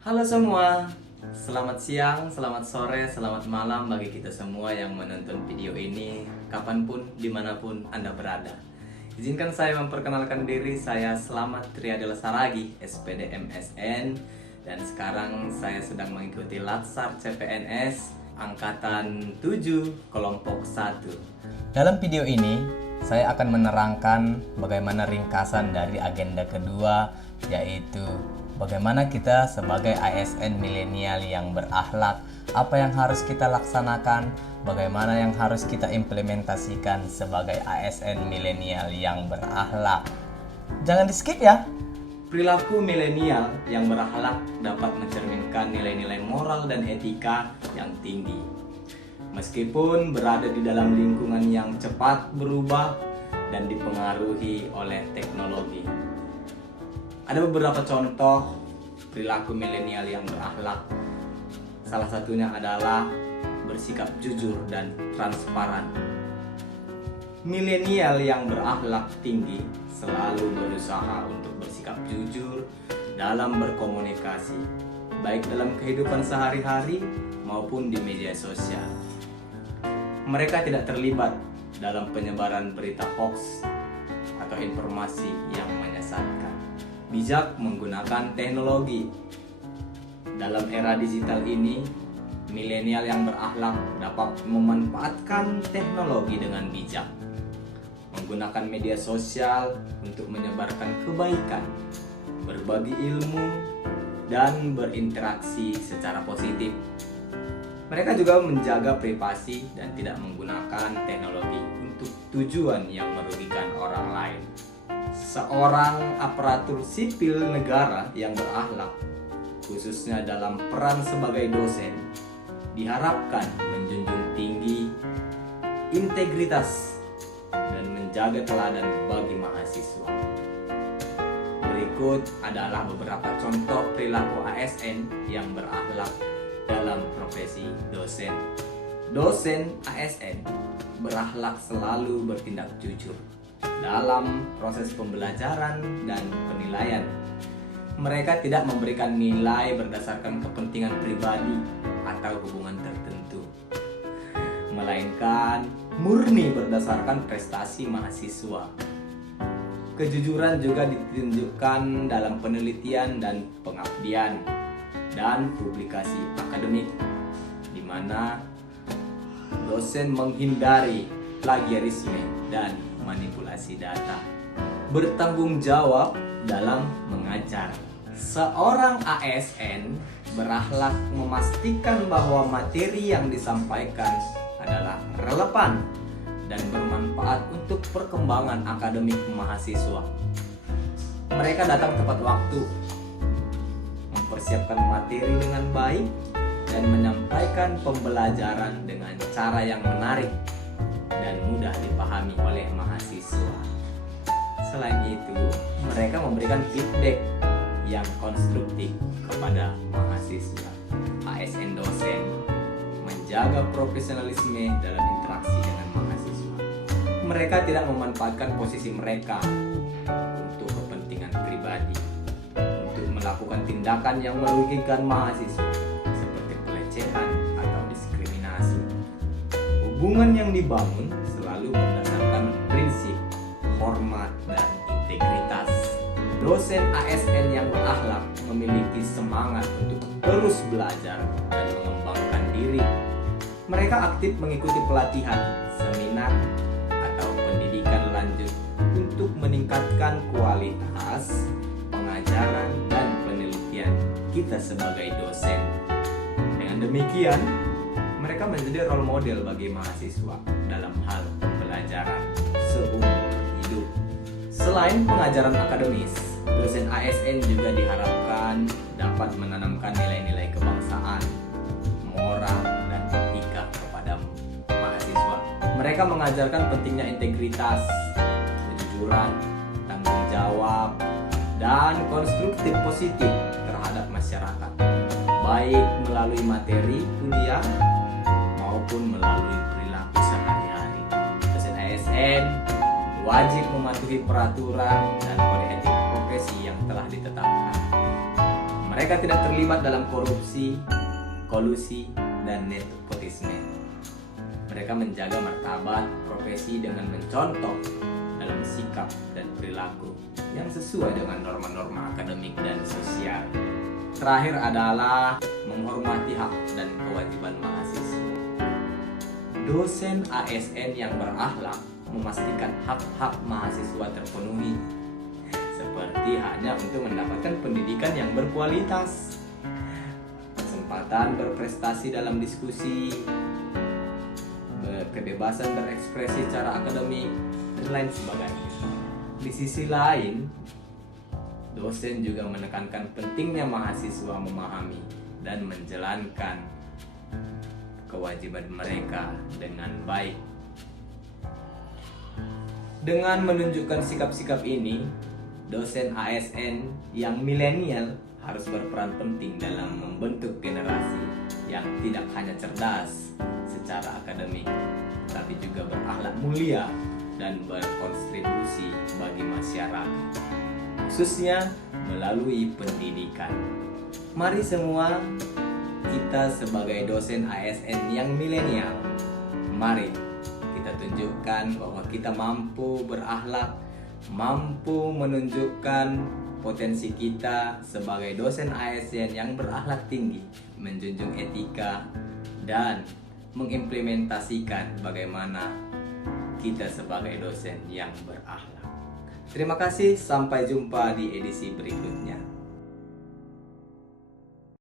Halo semua, selamat siang, selamat sore, selamat malam bagi kita semua yang menonton video ini kapanpun, dimanapun Anda berada. Izinkan saya memperkenalkan diri, saya Slamet Triadela Saragi, SPD MSN, dan sekarang saya sedang mengikuti Latsar CPNS Angkatan 7, Kelompok 1. Dalam video ini, saya akan menerangkan bagaimana ringkasan dari agenda kedua, yaitu bagaimana kita sebagai ASN milenial yang berakhlak, apa yang harus kita laksanakan, bagaimana yang harus kita implementasikan sebagai ASN milenial yang berakhlak. Jangan di skip ya. Perilaku milenial yang berakhlak dapat mencerminkan nilai-nilai moral dan etika yang tinggi. Meskipun berada di dalam lingkungan yang cepat berubah dan dipengaruhi oleh teknologi. Ada beberapa contoh perilaku milenial yang berakhlak. Salah satunya adalah bersikap jujur dan transparan. Milenial yang berakhlak tinggi selalu berusaha untuk bersikap jujur dalam berkomunikasi, baik dalam kehidupan sehari-hari maupun di media sosial. Mereka tidak terlibat dalam penyebaran berita hoax atau informasi yang menyesatkan. Bijak menggunakan teknologi. Dalam era digital ini, milenial yang berakhlak dapat memanfaatkan teknologi dengan bijak, menggunakan media sosial untuk menyebarkan kebaikan, berbagi ilmu, dan berinteraksi secara positif. Mereka juga menjaga privasi dan tidak menggunakan teknologi untuk tujuan yang merugikan orang lain. Seorang aparatur sipil negara yang berakhlak, khususnya dalam peran sebagai dosen, diharapkan menjunjung tinggi integritas dan menjaga teladan bagi mahasiswa. Berikut adalah beberapa contoh perilaku ASN yang berakhlak dalam profesi dosen. Dosen ASN berakhlak selalu bertindak jujur dalam proses pembelajaran dan penilaian. Mereka tidak memberikan nilai berdasarkan kepentingan pribadi atau hubungan tertentu, melainkan murni berdasarkan prestasi mahasiswa. Kejujuran juga ditunjukkan dalam penelitian dan pengabdian dan publikasi akademik, di mana dosen menghindari plagiarisme dan manipulasi data. Bertanggung jawab dalam mengajar. Seorang ASN berakhlak memastikan bahwa materi yang disampaikan adalah relevan dan bermanfaat untuk perkembangan akademik mahasiswa. Mereka datang tepat waktu, mempersiapkan materi dengan baik, dan menyampaikan pembelajaran dengan cara yang menarik dan mudah dipahami oleh mahasiswa. Selain itu, mereka memberikan feedback yang konstruktif kepada mahasiswa. ASN dosen menjaga profesionalisme dalam interaksi dengan mahasiswa. Mereka tidak memanfaatkan posisi mereka untuk kepentingan pribadi, untuk melakukan tindakan yang merugikan mahasiswa seperti pelecehan atau diskriminasi. Hubungan yang dibangun selalu berdasarkan prinsip hormat dan integritas. Dosen ASN yang berakhlak memiliki semangat untuk terus belajar dan mengembangkan diri. Mereka aktif mengikuti pelatihan, seminar, atau pendidikan lanjut untuk meningkatkan kualitas pengajaran dan penelitian kita sebagai dosen. Dengan demikian, mereka menjadi role model bagi mahasiswa dalam hal pembelajaran seumur hidup. Selain pengajaran akademis, dosen ASN juga diharapkan dapat menanamkan nilai-nilai kebangsaan, moral, dan etika kepada mahasiswa. Mereka mengajarkan pentingnya integritas, kejujuran, tanggung jawab, dan konstruktif positif terhadap masyarakat, baik melalui materi kuliah maupun melalui perilaku sehari-hari. Dosen ASN wajib mematuhi peraturan dan kode etik profesi yang telah ditetapkan. Mereka tidak terlibat dalam korupsi, kolusi, dan nepotisme. Mereka menjaga martabat profesi dengan mencontoh dalam sikap dan perilaku yang sesuai dengan norma-norma akademik dan sosial. Terakhir adalah menghormati hak dan kewajiban mahasiswa. Dosen ASN yang berakhlak memastikan hak-hak mahasiswa terpenuhi, seperti hanya untuk mendapatkan pendidikan yang berkualitas, kesempatan berprestasi dalam diskusi, kebebasan berekspresi secara akademik, dan lain sebagainya. Di sisi lain, dosen juga menekankan pentingnya mahasiswa memahami dan menjalankan kewajiban mereka dengan baik. Dengan menunjukkan sikap-sikap ini, dosen ASN yang milenial harus berperan penting dalam membentuk generasi yang tidak hanya cerdas secara akademik, tapi juga berakhlak mulia dan berkontribusi bagi masyarakat, khususnya melalui pendidikan. Mari semua kita sebagai dosen ASN yang milenial, mari kita tunjukkan bahwa kita mampu berakhlak, mampu menunjukkan potensi kita sebagai dosen ASN yang berakhlak tinggi, menjunjung etika, dan mengimplementasikan bagaimana kita sebagai dosen yang berakhlak. Terima kasih, sampai jumpa di edisi berikutnya.